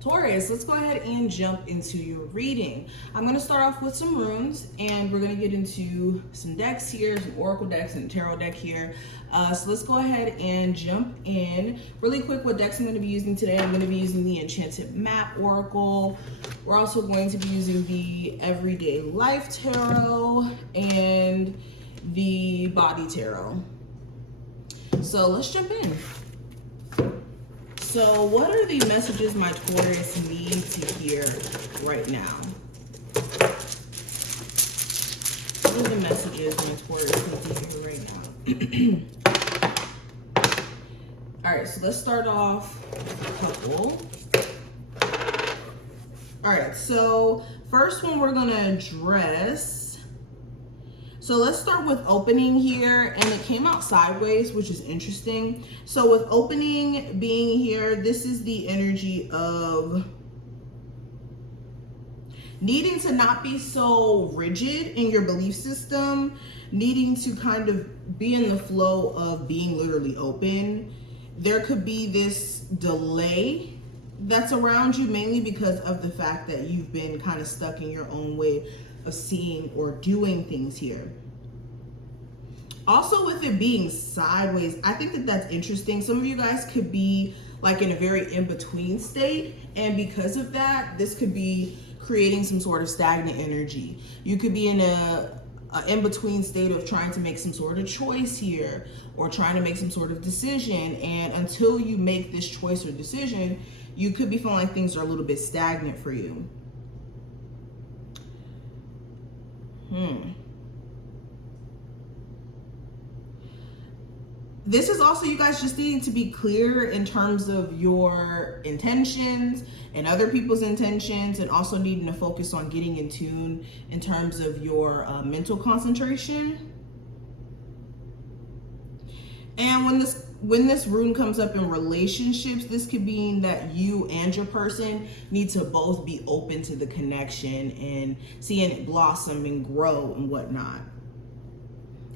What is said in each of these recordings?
Taurus, let's go ahead and jump into your reading. I'm going to start off with some runes, and we're going to get into some decks here, some oracle decks and tarot deck here. So let's go ahead and jump in. Really quick, what decks I'm going to be using today. I'm going to be using the Enchanted Map Oracle. We're also going to be using the Everyday Life Tarot and the Body Tarot. So let's jump in. So what are the messages my Taurus need to hear right now? What are the messages my Taurus need to hear right now? All right, so let's start off with a couple. All right, so first one we're gonna address. So let's start with opening here, and it came out sideways, which is interesting. So with opening being here, this is the energy of needing to not be so rigid in your belief system, needing to kind of be in the flow of being literally open. There could be this delay that's around you, mainly because of the fact that you've been kind of stuck in your own way of seeing or doing things here. Also, with it being sideways, I think that that's interesting. Some of you guys could be like in a very in-between state, and because of that, this could be creating some sort of stagnant energy. You could be in a in-between state of trying to make some sort of choice here, or trying to make some sort of decision, and until you make this choice or decision, you could be feeling like things are a little bit stagnant for you. This is also you guys just needing to be clear in terms of your intentions and other people's intentions, and also needing to focus on getting in tune in terms of your mental concentration. And when this rune comes up in relationships, this could mean that you and your person need to both be open to the connection and seeing it blossom and grow and whatnot,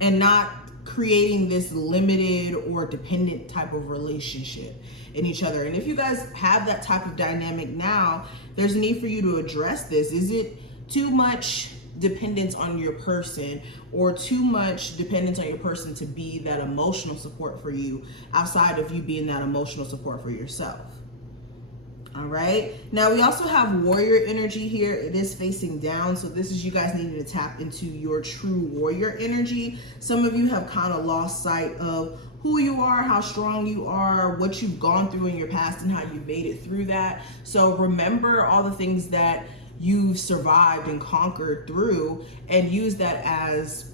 and not creating this limited or dependent type of relationship in each other. And if you guys have that type of dynamic now, there's a need for you to address this. Is it too much dependence on your person, or too much dependence on your person to be that emotional support for you outside of you being that emotional support for yourself? All right, now we also have warrior energy here. It is facing down, so this is you guys needing to tap into your true warrior energy. Some of you have kind of lost sight of who you are, how strong you are, what you've gone through in your past, and how you made it through that. So remember all the things that you've survived and conquered through, and use that as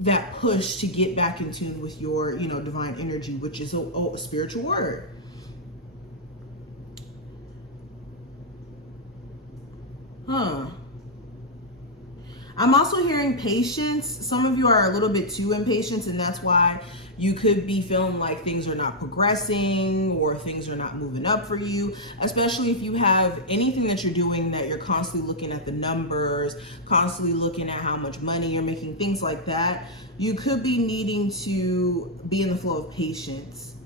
that push to get back in tune with your, divine energy, which is a spiritual word. I'm also hearing patience. Some of you are a little bit too impatient, and that's why you could be feeling like things are not progressing or things are not moving up for you, especially if you have anything that you're doing that you're constantly looking at the numbers, constantly looking at how much money you're making, things like that. You could be needing to be in the flow of patience.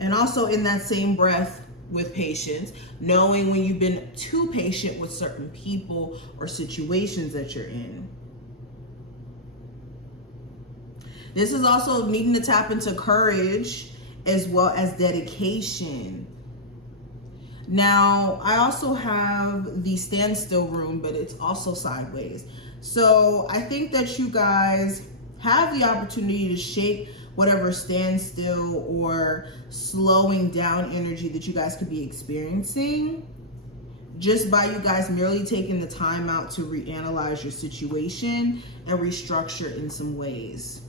And also in that same breath, with patience, knowing when you've been too patient with certain people or situations that you're in. This is also needing to tap into courage as well as dedication. Now, I also have the standstill rune, but it's also sideways. So I think that you guys have the opportunity to shake whatever standstill or slowing down energy that you guys could be experiencing, just by you guys merely taking the time out to reanalyze your situation and restructure in some ways.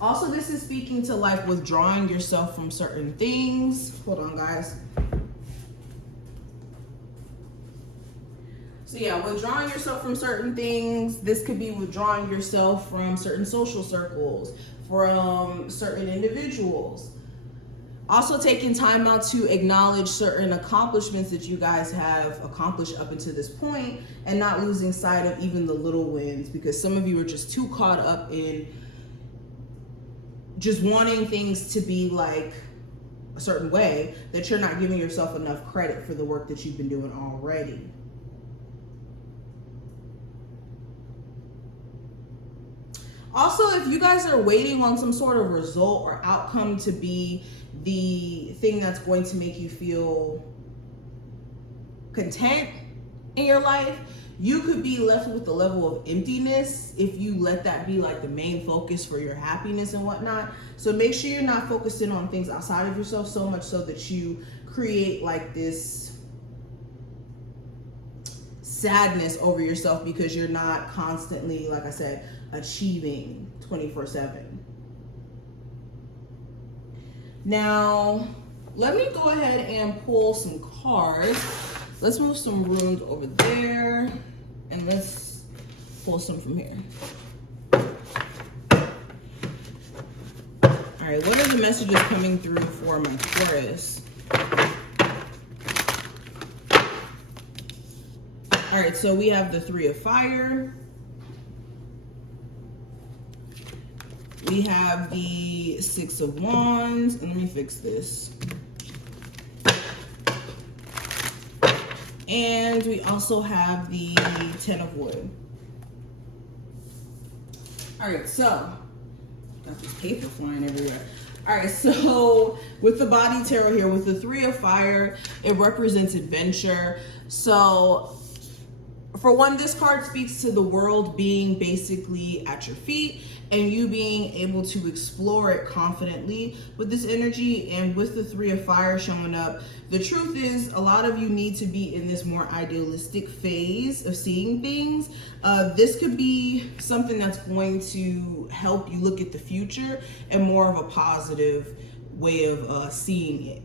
Also, this is speaking to like withdrawing yourself from certain things. Hold on, guys. So yeah, withdrawing yourself from certain things. This could be withdrawing yourself from certain social circles, from certain individuals. Also taking time out to acknowledge certain accomplishments that you guys have accomplished up until this point, and not losing sight of even the little wins, because some of you are just too caught up in just wanting things to be like a certain way, that you're not giving yourself enough credit for the work that you've been doing already. Also, if you guys are waiting on some sort of result or outcome to be the thing that's going to make you feel content in your life, you could be left with a level of emptiness if you let that be like the main focus for your happiness and whatnot. So make sure you're not focusing on things outside of yourself so much so that you create like this sadness over yourself because you're not constantly, like I said, achieving 24/7. Now, let me go ahead and pull some cards. Let's move some runes over there, and let's pull some from here. All right, what are the messages coming through for my Taurus? All right, so we have the Three of Fire. We have the Six of Wands, and let me fix this. And we also have the Ten of Wood. All right, so got this paper flying everywhere. All right, so with the Body Tarot here, with the Three of Fire, it represents adventure. So for one, this card speaks to the world being basically at your feet and you being able to explore it confidently with this energy. And with the Three of Fire showing up, the truth is a lot of you need to be in this more idealistic phase of seeing things. This could be something that's going to help you look at the future and more of a positive way of seeing it.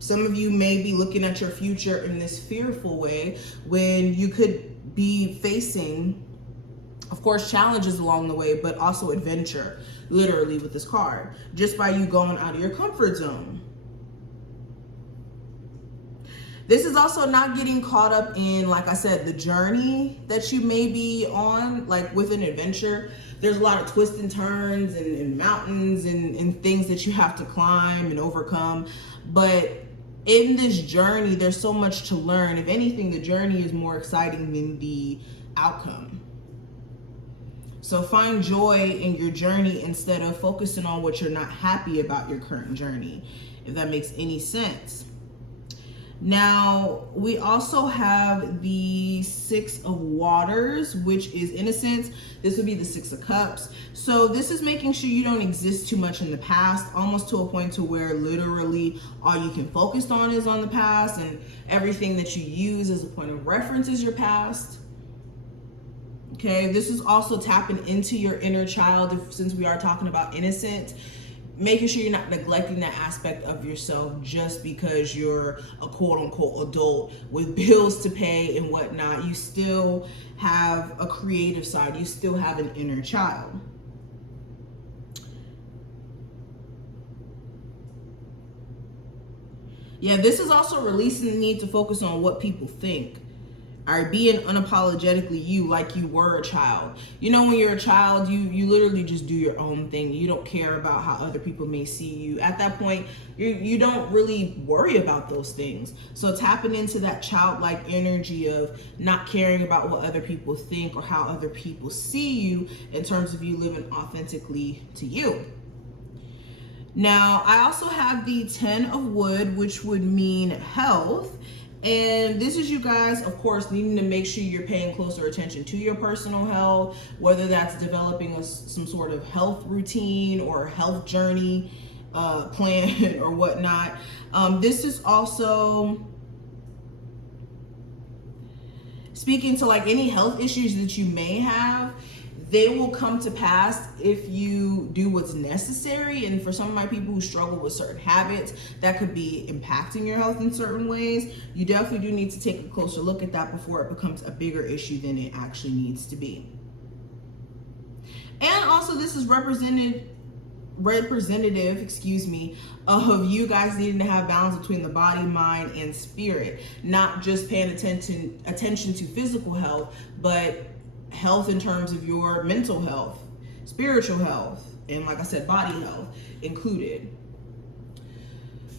Some of you may be looking at your future in this fearful way when you could be facing, of course, challenges along the way, but also adventure, literally, with this card, just by you going out of your comfort zone. This is also not getting caught up in, like I said, the journey that you may be on, like with an adventure. There's a lot of twists and turns and mountains and things that you have to climb and overcome. But in this journey, there's so much to learn. If anything, the journey is more exciting than the outcome. So find joy in your journey instead of focusing on what you're not happy about your current journey, if that makes any sense. Now, we also have the Six of Waters, which is innocence. This would be the Six of Cups. So this is making sure you don't exist too much in the past, almost to a point to where literally all you can focus on is on the past, and everything that you use as a point of reference is your past. Okay, this is also tapping into your inner child, since we are talking about innocence. Making sure you're not neglecting that aspect of yourself just because you're a quote-unquote adult with bills to pay and whatnot. You still have a creative side. You still have an inner child. Yeah, this is also releasing the need to focus on what people think. All right, being unapologetically you, like you were a child. You know, when you're a child, you literally just do your own thing. You don't care about how other people may see you. At that point, you don't really worry about those things. So tapping into that childlike energy of not caring about what other people think or how other people see you in terms of you living authentically to you. Now, I also have the Ten of Wood, which would mean health. And this is you guys, of course, needing to make sure you're paying closer attention to your personal health, whether that's developing some sort of health routine or health journey plan or whatnot. This is also speaking to like any health issues that you may have. They will come to pass if you do what's necessary. And for some of my people who struggle with certain habits that could be impacting your health in certain ways, you definitely do need to take a closer look at that before it becomes a bigger issue than it actually needs to be. And also, this is representative, of you guys needing to have balance between the body, mind, and spirit. Not just paying attention to physical health, but health in terms of your mental health, spiritual health, and like I said, body health included.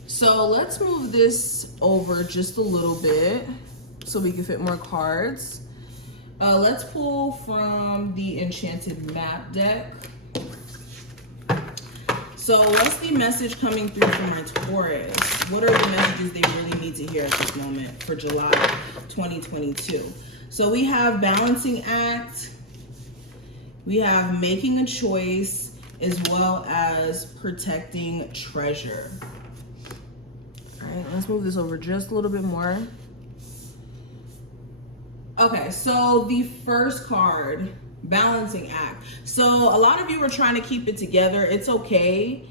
So let's move this over just a little bit so we can fit more cards. Let's pull from the Enchanted map deck. So what's the message coming through from our Taurus? What are the messages they really need to hear at this moment for July 2022? So we have balancing act, we have making a choice, as well as protecting treasure. All right, let's move this over just a little bit more. Okay, so the first card, balancing act. So a lot of you are trying to keep it together. It's okay.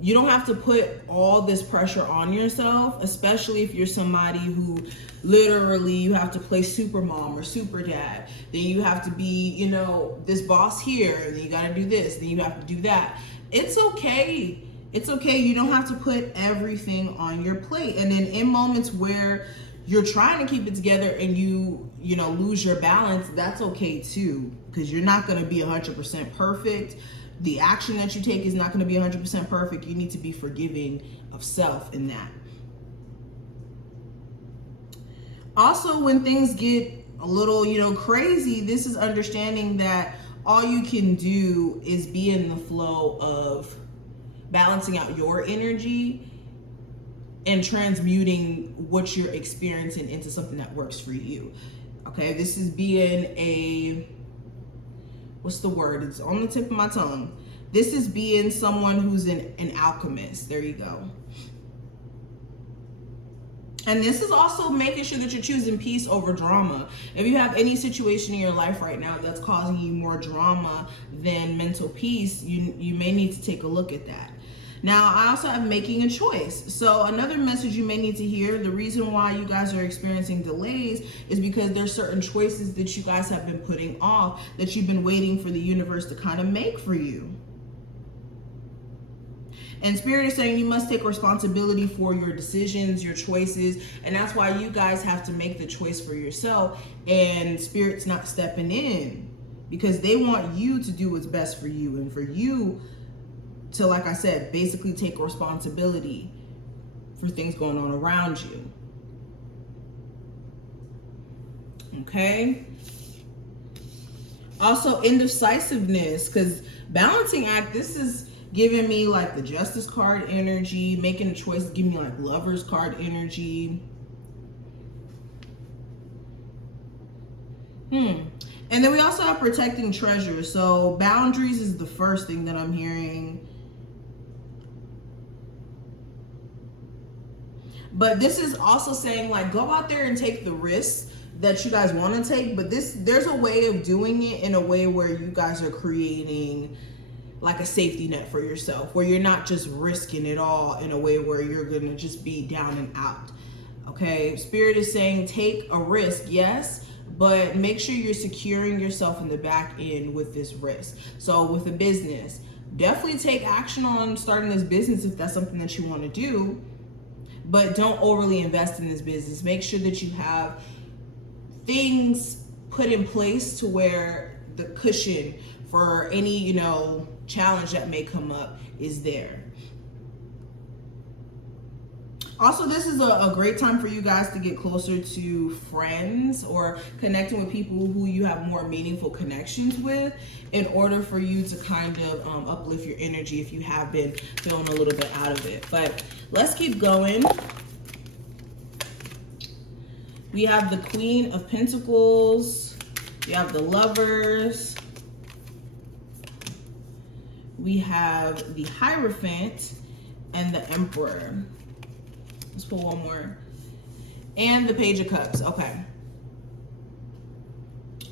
You don't have to put all this pressure on yourself, especially if you're somebody who literally you have to play super mom or super dad. Then you have to be, you know, this boss here, and then you got to do this, then you have to do that. It's okay. It's okay. You don't have to put everything on your plate. And then in moments where you're trying to keep it together and you know, lose your balance, that's okay too, because you're not going to be 100% perfect. The action that you take is not going to be 100% perfect. You need to be forgiving of self in that. Also, when things get a little, you know, crazy, this is understanding that all you can do is be in the flow of balancing out your energy and transmuting what you're experiencing into something that works for you. Okay, this is being a, what's the word? It's on the tip of my tongue. This is being someone who's an alchemist. There you go. And this is also making sure that you're choosing peace over drama. If you have any situation in your life right now that's causing you more drama than mental peace, you may need to take a look at that. Now, I also have making a choice. So another message you may need to hear, the reason why you guys are experiencing delays is because there's certain choices that you guys have been putting off, that you've been waiting for the universe to kind of make for you. And Spirit is saying you must take responsibility for your decisions, your choices, and that's why you guys have to make the choice for yourself, and Spirit's not stepping in because they want you to do what's best for you and for you to, like I said, basically take responsibility for things going on around you. Okay? Also, indecisiveness, because balancing act, this is giving me like the Justice card energy, making a choice, giving me like Lovers card energy. And then we also have protecting treasure. So boundaries is the first thing that I'm hearing. But this is also saying, like, go out there and take the risks that you guys want to take. But there's a way of doing it in a way where you guys are creating like a safety net for yourself, where you're not just risking it all in a way where you're going to just be down and out. Okay, Spirit is saying take a risk, yes, but make sure you're securing yourself in the back end with this risk. So with a business, definitely take action on starting this business if that's something that you want to do, but don't overly invest in this business. Make sure that you have things put in place to where the cushion for any, you know, challenge that may come up is there. Also, this is a great time for you guys to get closer to friends or connecting with people who you have more meaningful connections with in order for you to kind of uplift your energy if you have been feeling a little bit out of it. But let's keep going. We have the Queen of Pentacles. We have the Lovers. We have the Hierophant and the Emperor. Let's pull one more. And the Page of Cups. Okay.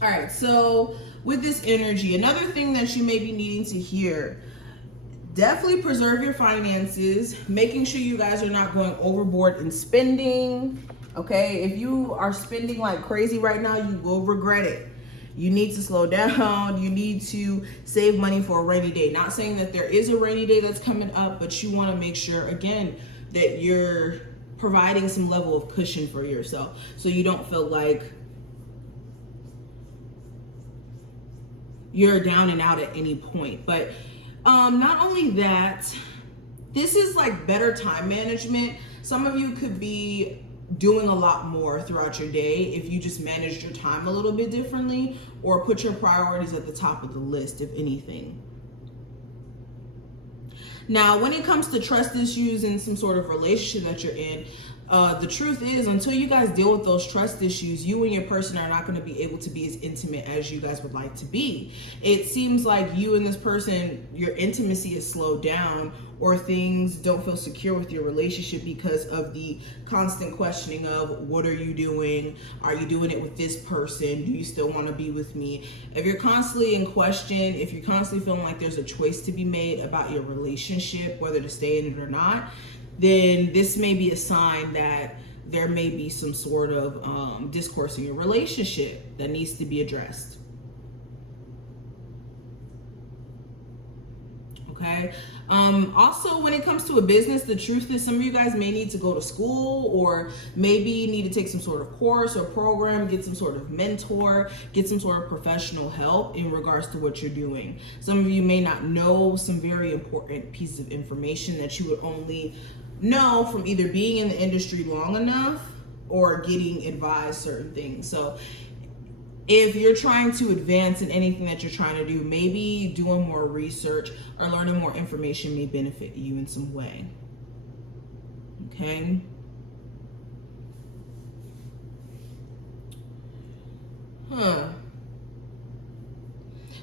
All right. So with this energy, another thing that you may be needing to hear, definitely preserve your finances, making sure you guys are not going overboard in spending. Okay. If you are spending like crazy right now, you will regret it. You need to slow down. You need to save money for a rainy day. Not saying that there is a rainy day that's coming up, but you want to make sure, again, that you're providing some level of cushion for yourself so you don't feel like you're down and out at any point. But Not only that, this is like better time management. Some of you could be doing a lot more throughout your day if you just managed your time a little bit differently, or put your priorities at the top of the list, if anything. Now, when it comes to trust issues in some sort of relationship that you're in, the truth is, until you guys deal with those trust issues, you and your person are not going to be able to be as intimate as you guys would like to be. It seems like you and this person, your intimacy is slowed down, or things don't feel secure with your relationship because of the constant questioning of, what are you doing? Are you doing it with this person? Do you still want to be with me? If you're constantly in question, if you're constantly feeling like there's a choice to be made about your relationship, whether to stay in it or not, then this may be a sign that there may be some sort of discourse in your relationship that needs to be addressed. Okay. Also, when it comes to a business, the truth is some of you guys may need to go to school, or maybe need to take some sort of course or program, get some sort of mentor, get some sort of professional help in regards to what you're doing. Some of you may not know some very important pieces of information that you would only know from either being in the industry long enough or getting advised certain things. So if you're trying to advance in anything that you're trying to do, maybe doing more research or learning more information may benefit you in some way. Okay.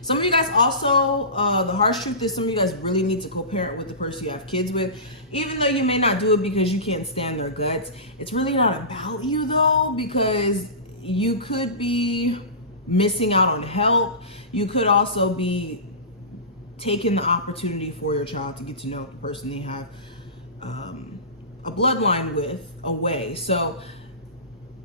Some of you guys also, the harsh truth is some of you guys really need to co-parent with the person you have kids with. Even though you may not do it because you can't stand their guts, it's really not about you though, because you could be missing out on help. You could also be taking the opportunity for your child to get to know the person they have a bloodline with away. So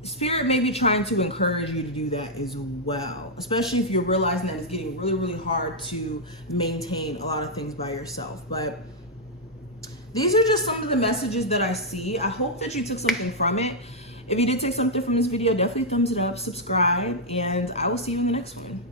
Spirit may be trying to encourage you to do that as well, especially if you're realizing that it's getting really, really hard to maintain a lot of things by yourself. But these are just some of the messages that I see. I hope that you took something from it. If you did take something from this video, definitely thumbs it up, subscribe, and I will see you in the next one.